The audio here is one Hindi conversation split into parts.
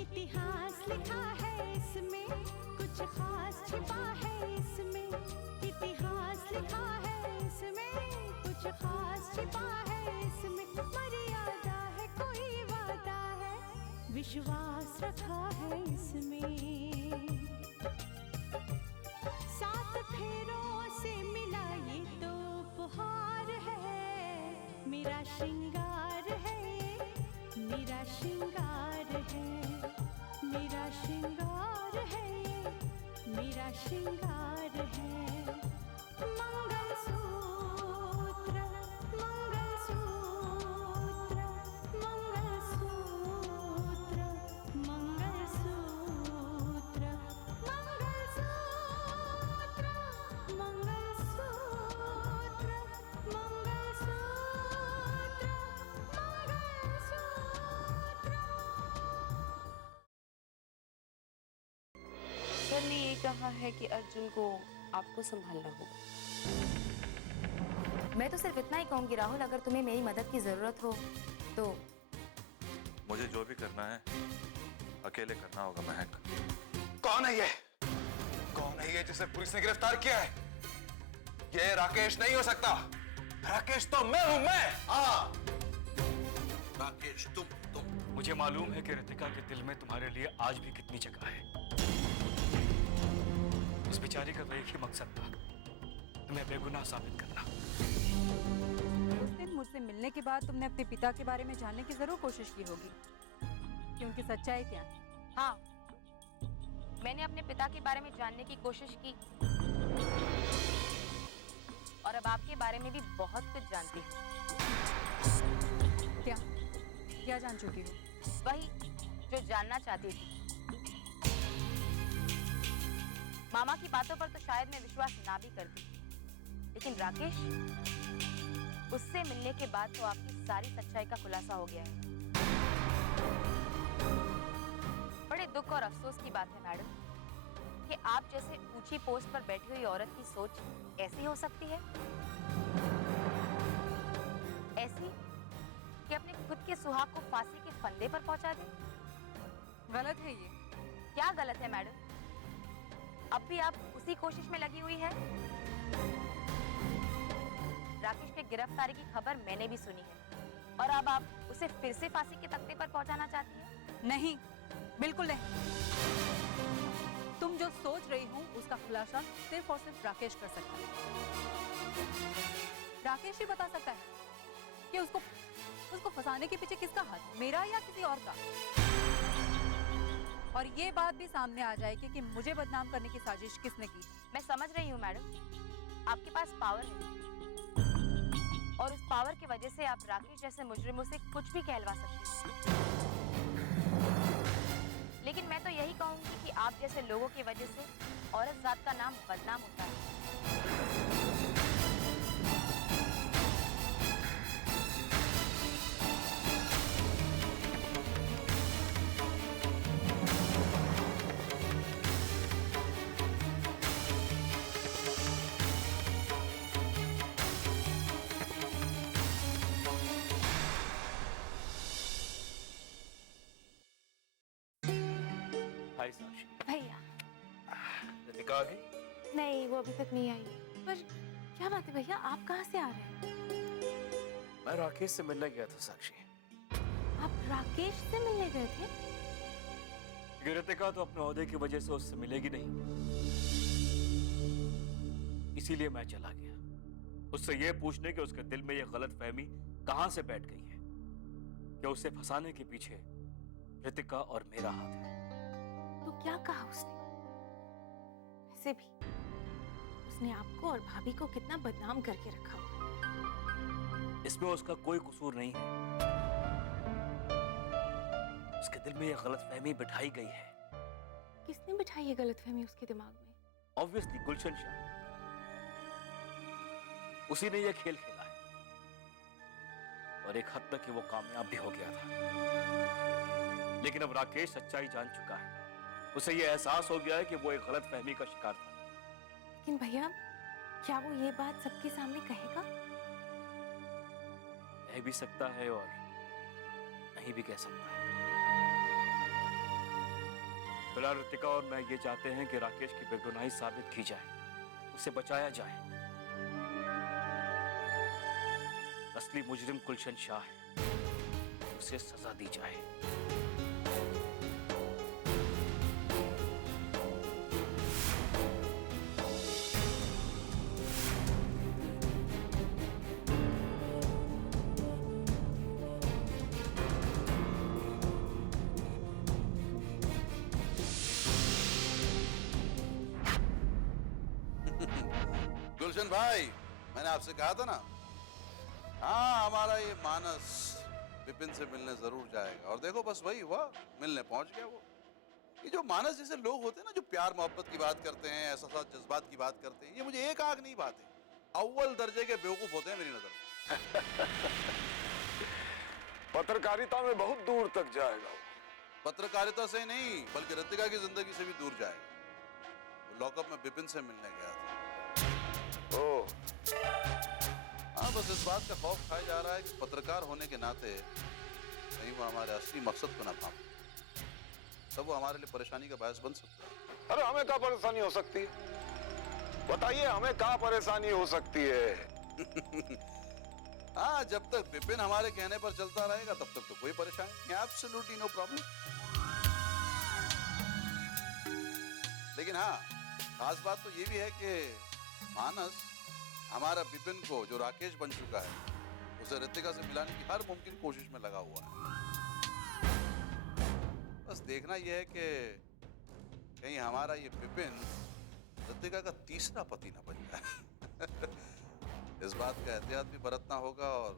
इतिहास लिखा है इसमें, कुछ खास छिपा है इसमें। इतिहास लिखा है इसमें, कुछ खास छिपा है इसमें। मर्यादा है, कोई वादा है, विश्वास रखा है इसमें। सात फेरों से मिला ये तो उपहार है, मेरा श्रृंगार है, मेरा श्रृंगार है, मेरा श्रृंगार है, मेरा श्रृंगार है। मंगलसूत्र, मंगलसूत्र, मंगलसूत्र, मंगलसूत्र, मंगलसूत्र, मंगलसूत्र, सर ने ये कहा है कि अर्जुन को आपको संभालना होगा। मैं तो सिर्फ इतना ही कहूंगी राहुल, अगर तुम्हें मेरी मदद की जरूरत हो तो। मुझे जो भी करना है अकेले करना होगा महक। कौन है ये? कौन है ये जिसे पुलिस ने गिरफ्तार किया है? ये राकेश नहीं हो सकता। राकेश तो मैं हूं, मैं। हाँ राकेश, तुम मुझे मालूम है कि रितिका के दिल में तुम्हारे लिए आज भी कितनी जगह है। उस बेचारी का तो एक ही मकसद था, तुम्हें बेगुनाह साबित करना। उस दिन मुझसे मिलने के बाद तुमने अपने पिता के बारे में जानने की जरूर कोशिश की होगी कि उनकी सच्चाई क्या है। हाँ, मैंने अपने पिता के बारे में जानने की कोशिश की और अब आपके बारे में भी बहुत कुछ जानती हूँ। क्या क्या जान चुकी हो? वही जो जानना चाहती थी। मामा की बातों पर तो शायद मैं विश्वास ना भी करती, लेकिन राकेश, उससे मिलने के बाद तो आपकी सारी सच्चाई का खुलासा हो गया है। बड़े दुख और अफसोस की बात है मैडम कि आप जैसे ऊंची पोस्ट पर बैठी हुई औरत की सोच ऐसी हो सकती है, ऐसी कि अपने खुद के सुहाग को फांसी के फंदे पर पहुंचा दे। गलत है ये। क्या गलत है मैडम? अब भी आप उसी कोशिश में लगी हुई है। राकेश के गिरफ्तारी की खबर मैंने भी सुनी है और अब आप उसे फिर से फांसी के तख्ते पर पहुंचाना चाहती हैं? नहीं, बिल्कुल नहीं। तुम जो सोच रही हो उसका खुलासा सिर्फ और सिर्फ राकेश कर सकता है। राकेश ही बता सकता है कि उसको फंसाने के पीछे किसका हाथ, मेरा या किसी और का। और ये बात भी सामने आ जाएगी कि मुझे बदनाम करने की साजिश किसने की। मैं समझ रही हूँ मैडम, आपके पास पावर है और उस पावर की वजह से आप राकेश जैसे मुजरिमों से कुछ भी कहलवा सकती हैं। लेकिन मैं तो यही कहूंगी कि आप जैसे लोगों की वजह से औरत जात का नाम बदनाम होता है। हाय साक्षी। भैया रितिका आ गई? नहीं, वो अभी तक नहीं आई। पर क्या बात है भैया, आप कहाँ से आ रहे हैं? मैं राकेश से मिलने गया था साक्षी। आप राकेश से मिलने गए थे? रितिका तो अपने ओहदे की वजह से उससे मिलेगी नहीं, इसीलिए मैं चला गया उससे ये पूछने कि उसके दिल में ये गलतफहमी कहां से बैठ गई है कि उसे फंसाने के पीछे रितिका और मेरा हाथ है। तो क्या कहा उसने? वैसे भी उसने आपको और भाभी को कितना बदनाम करके रखा हुआ। इसमें उसका कोई कसूर नहीं है। उसके दिल में ये गलतफहमी बिठाई गई है। किसने बिठाई ये गलतफहमी उसके दिमाग में? ऑब्वियसली गुलशन शाह, उसी ने ये खेल खेला है और एक हद तक वो कामयाब भी हो गया था। लेकिन अब राकेश सच्चाई जान चुका है, उसे ये एहसास हो गया है कि वो एक गलतफहमी का शिकार था। लेकिन भैया, क्या वो ये बात सबके सामने कहेगा? कह भी सकता है और नहीं भी कह सकता है। फिलहाल ऋतिका और मैं ये चाहते हैं कि राकेश की बेगुनाही साबित की जाए, उसे बचाया जाए। असली मुजरिम गुलशन शाह है, उसे सजा दी जाए। गुलशन भाई, मैंने आपसे कहा था ना, हाँ हमारा ये मानस विपिन से मिलने जरूर जाएगा। और देखो बस वही हुआ, मिलने पहुंच गया वो। ये जो मानस जैसे लोग होते हैं ना, जो प्यार मोहब्बत की बात करते हैं, एहसास जज्बात की बात करते हैं, ये मुझे एक आंख नहीं बात है, अव्वल दर्जे के बेवकूफ होते हैं मेरी नजर में। पत्रकारिता में बहुत दूर तक जाएगा वो। पत्रकारिता से ही नहीं, बल्कि ऋतिका की जिंदगी से भी दूर जाएगा। वो लॉकअप में विपिन से मिलने गया था। हाँ, बस इस बात का खौफ खाया जा रहा है कि पत्रकार होने के नाते कहीं वो हमारे असली मकसद को ना पाए, तब वो हमारे लिए परेशानी का बायस बन सकता है। अरे हमें क्या परेशानी हो सकती है? बताइए, हमें क्या परेशानी हो सकती है? हाँ, जब तक विपिन हमारे कहने पर चलता रहेगा तब तक तो कोई परेशानी नहीं, एब्सोल्युटली नो प्रॉब्लम। लेकिन हाँ, खास बात तो ये भी है कि मानस हमारा विपिन को, जो राकेश बन चुका है, उसे ऋतिका से मिलाने की हर मुमकिन कोशिश में लगा हुआ है। बस देखना यह है कि कहीं हमारा ये विपिन ऋतिका का तीसरा पति ना बन जाए। इस बात का एहतियात भी बरतना होगा और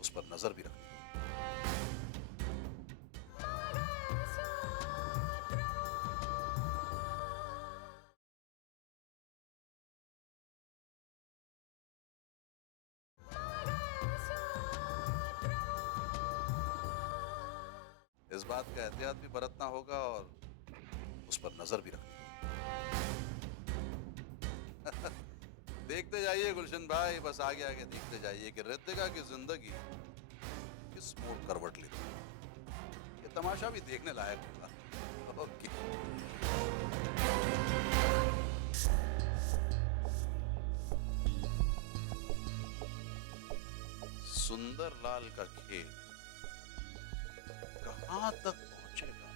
उस पर नजर भी रखनी होगी। इस बात का एहतियात भी बरतना होगा और उस पर नजर भी रखनी होगी। देखते जाइए गुलशन भाई, बस आगे आगे देखते जाइए कि ऋतिका की जिंदगी किस मोड़ करवट लेती है। ये तमाशा भी देखने लायक होगा। ओके। सुंदरलाल का खेल कहां तक पहुंचेगा,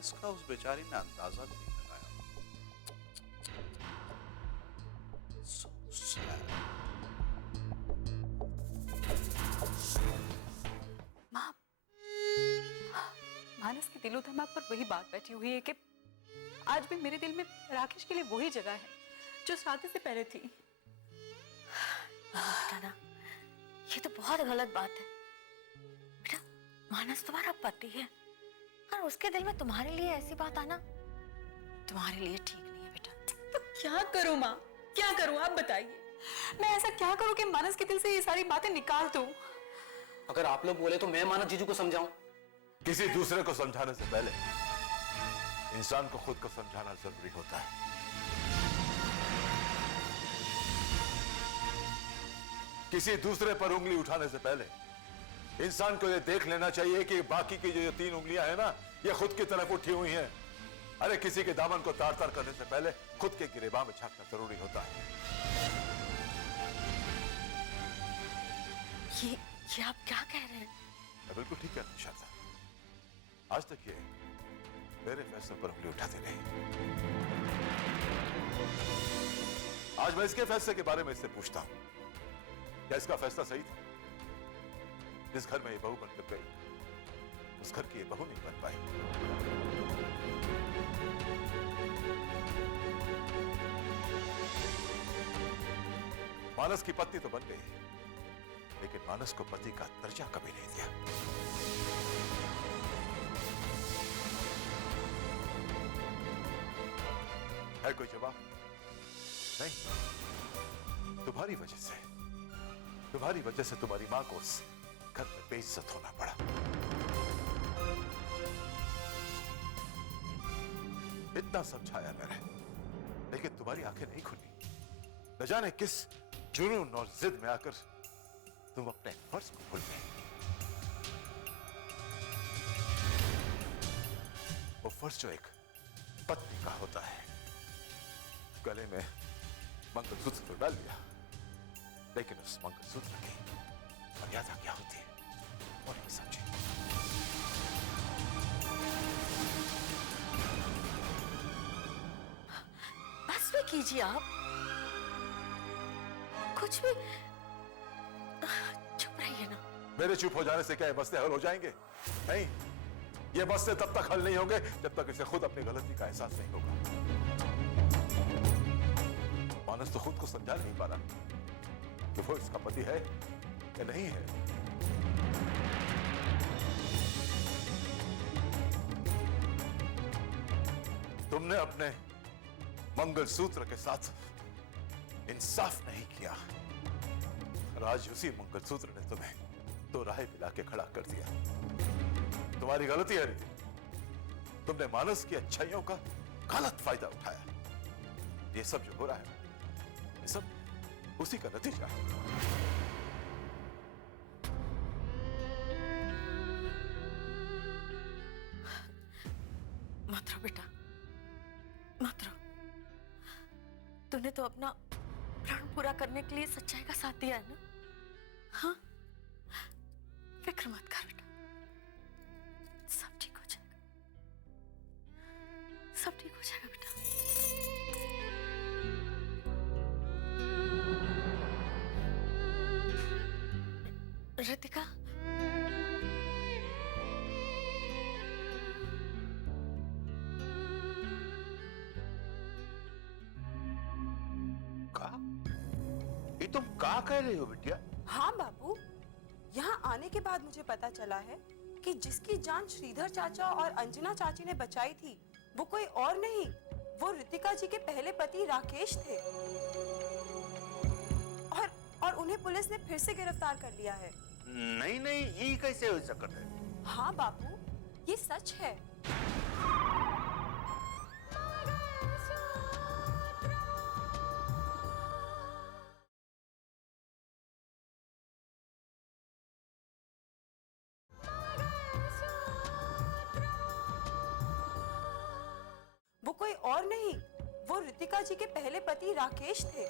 इसका उस बेचारी ने अंदाजा भी नहीं लगाया। So sad. माँ, मानस के दिलो दिमाग पर वही बात बैठी हुई है कि आज भी मेरे दिल में राकेश के लिए वही जगह है जो शादी से पहले थी। बेटा ना, ये तो बहुत गलत बात है बेटा। मानस तुम्हारा पति है और उसके दिल में तुम्हारे लिए ऐसी बात आना तुम्हारे लिए ठीक नहीं है बेटा। तो क्या करूं माँ, क्या करूं आप बताइए। मैं ऐसा क्या करूं कि मानस के दिल से ये सारी बातें निकाल दूं। अगर आप लोग बोले तो मैं मानस जीजू को समझाऊं। किसी दूसरे को समझाने से पहले इंसान को खुद को समझाना जरूरी होता है। किसी दूसरे पर उंगली उठाने से पहले इंसान को यह देख लेना चाहिए कि बाकी की जो 3 उंगलियां हैं ना, ये खुद की तरफ उठी हुई हैं। अरे किसी के दामन को तार तार करने से पहले खुद के गिरेबां में झांकना जरूरी होता है। ये आप क्या कह रहे हैं? मैं बिल्कुल ठीक कहना चाहता। आज तक ये मेरे फैसले पर उंगली उठाती रही। आज मैं इसके फैसले के बारे में इससे पूछता हूं, क्या इसका फैसला सही था? जिस घर में ये बहू बनकर गई, उस घर की ये बहू नहीं बन पाई। मानस की पत्नी तो बन गई, लेकिन मानस को पति का दर्जा कभी नहीं दिया। है कोई जवाब? नहीं। तुम्हारी वजह से तुम्हारी मां को उस घर में बेइज्जत होना पड़ा। इतना समझाया मैंने, लेकिन तुम्हारी आंखें नहीं खुली। न जाने किस जुनून और जिद में आकर तुम अपने फर्ज को भूल गए। फर्ज जो एक पत्नी का होता है। गले में मंगलसूत्र तो डाल लिया, लेकिन उस मंगलसूत्र की मर्यादा क्या होती है वो नहीं समझी। बस भी कीजिए आप, कुछ भी। चुप रहिए ना। मेरे चुप हो जाने से क्या ये मसले हल हो जाएंगे? नहीं, ये मसले तब तक हल नहीं होंगे जब तक इसे खुद अपनी गलती का एहसास नहीं होगा। मानस तो खुद को समझा नहीं पा रहा कि वो इसका पति है या नहीं है। तुमने अपने मंगलसूत्र के साथ इंसाफ नहीं किया और आज उसी मंगलसूत्र ने तुम्हें दो राह मिला के खड़ा कर दिया। तुम्हारी गलती है रिद्धि, तुमने मानस की अच्छाइयों का गलत फायदा उठाया। ये सब जो हो रहा है, ये सब उसी का नतीजा है। मत रो बेटा, मत रो। तूने तो अपना प्रण पूरा करने के लिए सच्चाई का साथ दिया है ना? हाँ, फिक्र मत कर बेटा, सब ठीक हो जाएगा, सब ठीक हो जाएगा बेटा। रितिका, ये तुम क्या कह रही हो बिटिया? हाँ बाबू, यहाँ आने के बाद मुझे पता चला है कि जिसकी जान श्रीधर चाचा और अंजना चाची ने बचाई थी वो कोई और नहीं, वो रितिका जी के पहले पति राकेश थे। और उन्हें पुलिस ने फिर से गिरफ्तार कर लिया है। नहीं नहीं, ये कैसे हो सकता है? हाँ बाबू, ये सच है। वो कोई और नहीं, वो रितिका जी के पहले पति राकेश थे।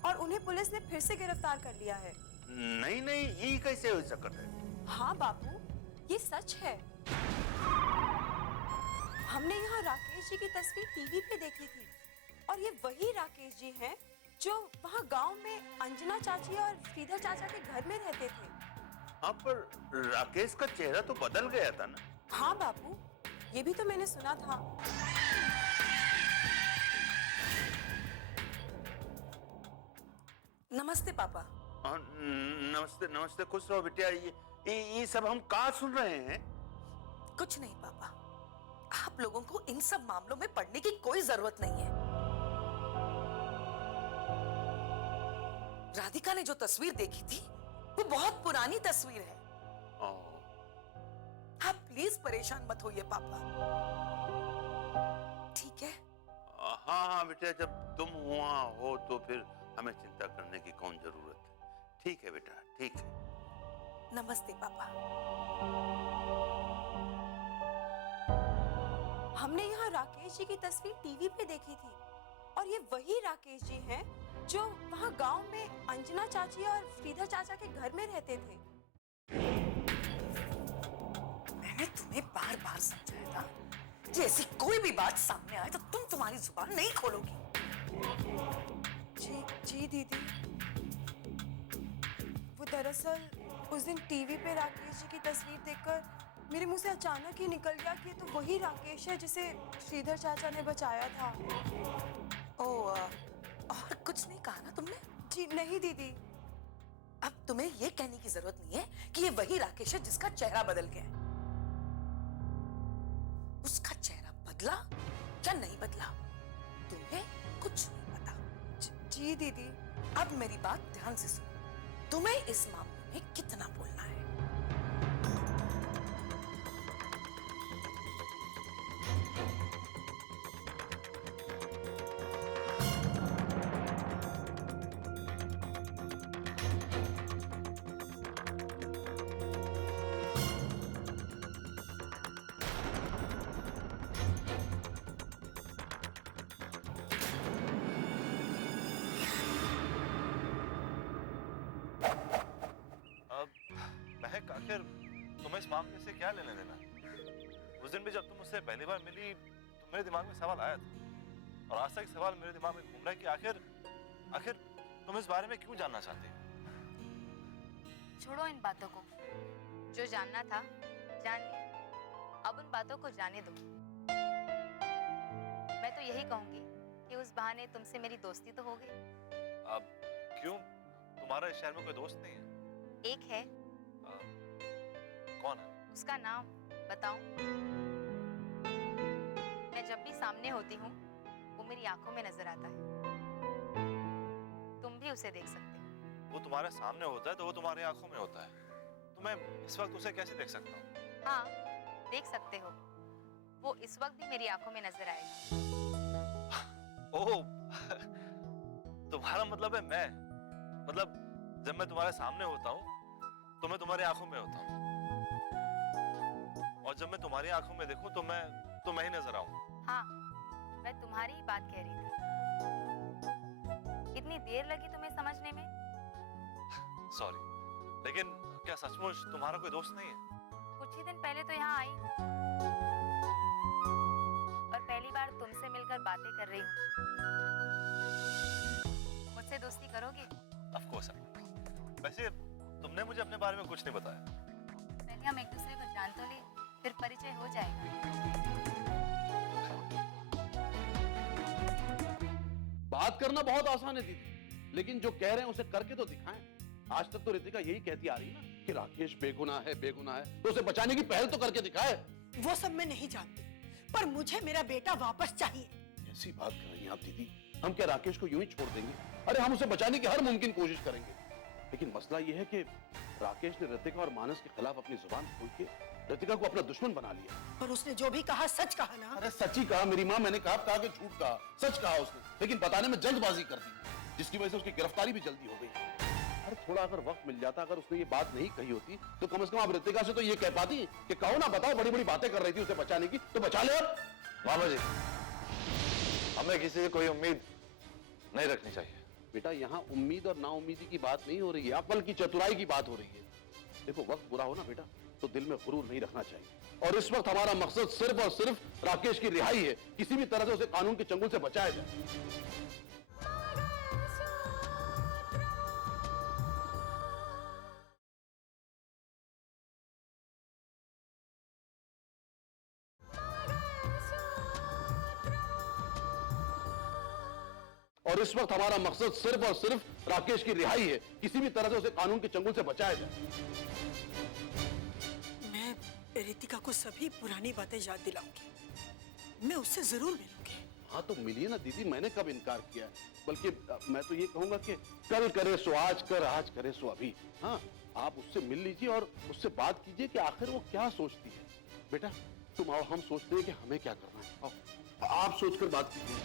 और उन्हें पुलिस ने फिर से गिरफ्तार कर लिया है। नहीं नहीं, ये कैसे हो सकता है? हाँ बाबू, ये सच है। हमने यहाँ राकेश जी की तस्वीर टीवी पे देखी थी और ये वही राकेश जी हैं जो वहाँ गांव में अंजना चाची और श्रीधर चाचा के घर में रहते थे। हाँ, पर राकेश का चेहरा तो बदल गया था ना? हाँ बाबू, ये भी तो मैंने सुना था। नमस्ते पापा। नमस्ते नमस्ते, खुश रहो बिटिया। ये सब हम कहाँ सुन रहे हैं? कुछ नहीं पापा, आप लोगों को इन सब मामलों में पढ़ने की कोई जरूरत नहीं है। राधिका ने जो तस्वीर देखी थी वो बहुत पुरानी तस्वीर है। आप प्लीज परेशान मत होइए पापा, ठीक है? हाँ हाँ बेटा, जब तुम वहाँ हो तो फिर हमें चिंता करने की कौन जरूरत है। ठीक है बेटा, ठीक है। नमस्ते पापा। हमने यहाँ राकेश जी की तस्वीर टीवी पे देखी थी और ये वही राकेश जी हैं जो वहाँ गांव में अंजना चाची और श्रीधर चाचा के घर में रहते थे। मैंने तुम्हें बार बार समझाया था कि ऐसी कोई भी बात सामने आए तो तुम तुम्हारी जुबान नहीं खोलोगी। जी दीदी, वो दरअसल उस दिन टीवी पे राकेश जी की तस्वीर देखकर मेरे मुंह से अचानक ही निकल गया कि तो वही राकेश है जिसे श्रीधर चाचा ने बचाया था। और कुछ नहीं कहा ना तुमने? जी नहीं दीदी। अब तुम्हें ये कहने की जरूरत नहीं है कि ये वही राकेश है जिसका चेहरा बदल गया। उसका चेहरा बदला या नहीं बदला तुम्हें कुछ नहीं पता। जी दीदी। अब मेरी बात ध्यान से सुनो, तुम्हें इस मामले में कितना बोलना है। महक, आखिर तुम्हें इस मामले से क्या लेने देना? उस दिन भी जब तुम मुझसे पहली बार मिली तो मेरे दिमाग में सवाल आया था, और आज तक सवाल मेरे दिमाग में घूम रहा है कि आखिर तुम इस बारे में क्यों जानना चाहती हो? छोड़ो इन बातों को। जो जानना था जान लिया, अब उन बातों को जाने दो। मैं तो यही कहूंगी कि उस बहाने तुमसे मेरी दोस्ती तो हो गई। अब क्यों? तुम्हारा इस शहर में कोई दोस्त नहीं है? एक है। कौन है? उसका नाम बताऊं? मैं जब भी सामने होती हूँ वो मेरी आंखों में नजर आता है। तुम भी उसे देख सकते हो। वो तुम्हारे सामने होता है तो वो तुम्हारी आंखों में होता है, तो मैं इस वक्त उसे कैसे देख सकता हूँ? हाँ, देख सकते हो। वो इस वक्त भी मेरी आंखों में नजर आएगा। ओह, तुम्हारा मतलब है मैं, मतलब जब मैं तुम्हारे सामने होता हूँ तो मैं तुम्हारी आंखों में होता हूँ, और जब मैं तुम्हारी आंखों में देखूं तो मैं ही नजर आऊं। हाँ, मैं तुम्हारी ही बात कह रही थी। इतनी देर लगी तुम्हें समझने में? सॉरी, लेकिन क्या सचमुच तुम्हारा कोई दोस्त नहीं है? कुछ ही दिन पहले तो यहाँ आई और पहली बार तुमसे मिलकर बातें कर रही हूँ। मुझसे दोस्ती करोगे? Of course. वैसे तुमने मुझे अपने बारे में कुछ नहीं बताया। पहले हम एक दूसरे को जान तो ले, फिर परिचय हो जाएगा। बात करना बहुत आसान है दीदी, लेकिन जो कह रहे हैं उसे करके तो दिखाएं। आज तक तो रितिका यही कहती आ रही है ना कि राकेश बेगुनाह है, तो उसे बचाने की पहल तो करके दिखाए। वो सब मैं नहीं जानती, पर मुझे मेरा बेटा वापस चाहिए। ऐसी बात कर रही हैं आप दीदी? हम क्या राकेश को यूं ही छोड़ देंगे? अरे हम उसे बचाने की हर मुमकिन कोशिश करेंगे, लेकिन मसला यह है कि राकेश ने रितिका और मानस के खिलाफ अपनी जुबान खोल के रितिका को अपना दुश्मन बना लिया। पर उसने जो भी कहा सच कहा ना? अरे सच ही कहा मेरी माँ, मैंने कहा कि झूठ कहा? सच कहा उसने, लेकिन बताने में जल्दबाजी कर दी, जिसकी वजह से उसकी गिरफ्तारी भी जल्दी हो गई। अरे थोड़ा अगर वक्त मिल जाता, अगर उसने ये बात नहीं कही होती तो कम से कम आप रितिका से तो ये कह पाती कि कहो ना, बताओ, बड़ी बड़ी बातें कर रही थी उसे बचाने की, तो बचा ले अब। बाबा जी, हमें किसी से कोई उम्मीद नहीं रखनी चाहिए। बेटा, यहाँ उम्मीद और नाउम्मीदी की बात नहीं हो रही है, अक्ल की चतुराई की बात हो रही है। देखो, वक्त बुरा हो ना बेटा, तो दिल में गुरूर नहीं रखना चाहिए, और इस वक्त हमारा मकसद सिर्फ और सिर्फ राकेश की रिहाई है। किसी भी तरह से उसे कानून के चंगुल से बचाया जाए। और इस वक्त हमारा मकसद सिर्फ और सिर्फ राकेश की रिहाई है। किसी भी तरह से उसे कानून के चंगुल से बचाया जाए। मैं रितिका को सभी पुरानी बातें याद दिलाऊंगी। मैं उससे जरूर मिलूंगी। हाँ तो मिलिए ना दीदी, मैंने कब इनकार किया है? बल्कि मैं तो ये कहूंगा कि कल करे सो आज कर, आज करे सो अभी। हाँ, आप उससे मिल लीजिए और उससे बात कीजिए कि आखिर वो क्या सोचती है। बेटा तुम आओ, हम सोचते हैं कि हमें क्या करना है। आओ, आप सोचकर बात कीजिए।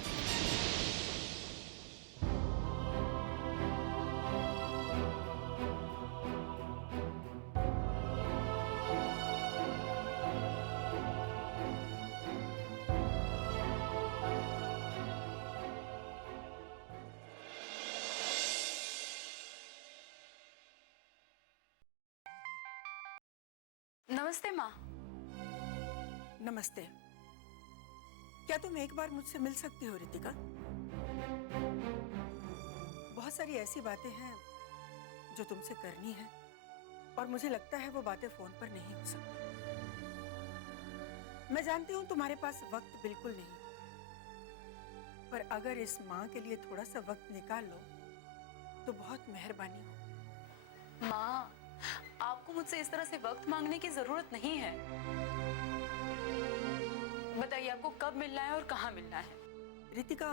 नमस्ते माँ। नमस्ते। क्या तुम एक बार मुझसे मिल सकती हो रितिका? बहुत सारी ऐसी बातें हैं जो तुमसे करनी है, और मुझे लगता है वो बातें फोन पर नहीं हो सकती। मैं जानती हूँ तुम्हारे पास वक्त बिल्कुल नहीं, पर अगर इस माँ के लिए थोड़ा सा वक्त निकाल लो तो बहुत मेहरबानी हो। माँ, आपको मुझसे इस तरह से वक्त मांगने की जरूरत नहीं है। बताइए आपको कब मिलना है और कहाँ मिलना है? रितिका,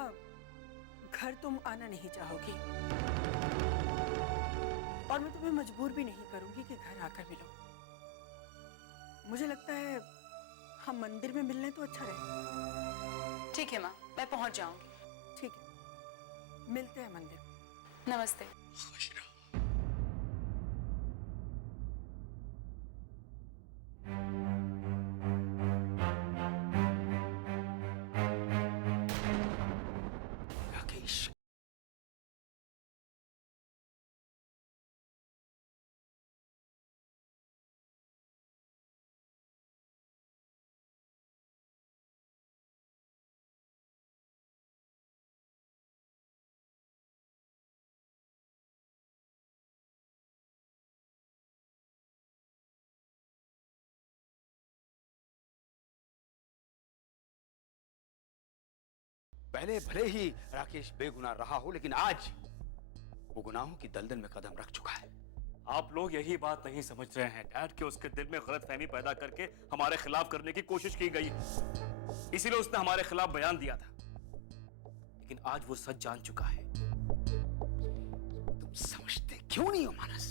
घर तुम आना नहीं चाहोगी, और मैं तुम्हें मजबूर भी नहीं करूंगी कि घर आकर मिलो। मुझे लगता है हम मंदिर में मिलने तो अच्छा रहे। ठीक है माँ, मैं पहुंच जाऊंगी। ठीक है, मिलते हैं मंदिर। नमस्ते। खुश रहो। पहले भले ही राकेश बेगुनाह रहा हो, लेकिन आज वो गुनाहों की दलदल में कदम रख चुका है। आप लोग यही बात नहीं समझ रहे हैं डैड कि उसके दिल में गलतफहमी पैदा करके हमारे खिलाफ करने की कोशिश की गई, इसीलिए उसने हमारे खिलाफ बयान दिया था। लेकिन आज वो सच जान चुका है। तुम समझते क्यों नहीं हो मानस?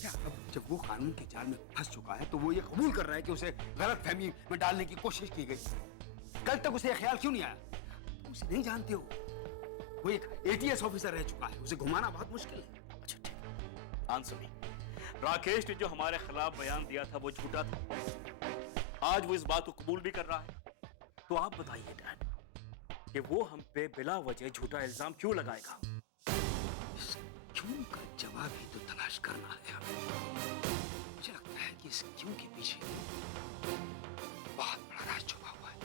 क्या अब जब वो कानून के जाल में फंस चुका है तो वो ये कबूल कर रहा है कि उसे गलतफहमी में डालने की कोशिश की गई। कल तक उसे यह ख्याल क्यों नहीं आया? तुम उसे नहीं जानते हो, वो एक ATS ऑफिसर रह चुका है, उसे घुमाना बहुत मुश्किल है। अच्छा ठीक, आंसर मी, राकेश ने जो हमारे खिलाफ बयान दिया था वो झूठा था। आज वो इस बात को कबूल भी कर रहा है। तो आप बताइए डैड कि वो हम पे बिला वजह झूठा इल्जाम क्यों लगाएगा? इस क्यों का जवाब ही तो तलाश करना है। मुझे लगता है कि इस क्यों के पीछे बहुत बड़ा राज छुपा हुआ है।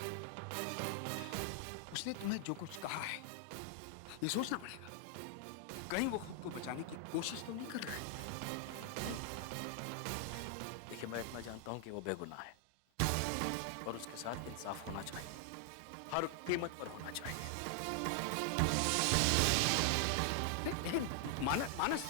उसने तुम्हें जो कुछ कहा है ये सोचना पड़ेगा, कहीं वो खुद को बचाने की कोशिश तो नहीं कर रहा है। देखिए, मैं इतना जानता हूं कि वो बेगुनाह है और उसके साथ इंसाफ होना चाहिए, हर कीमत पर होना चाहिए। लेकिन मानस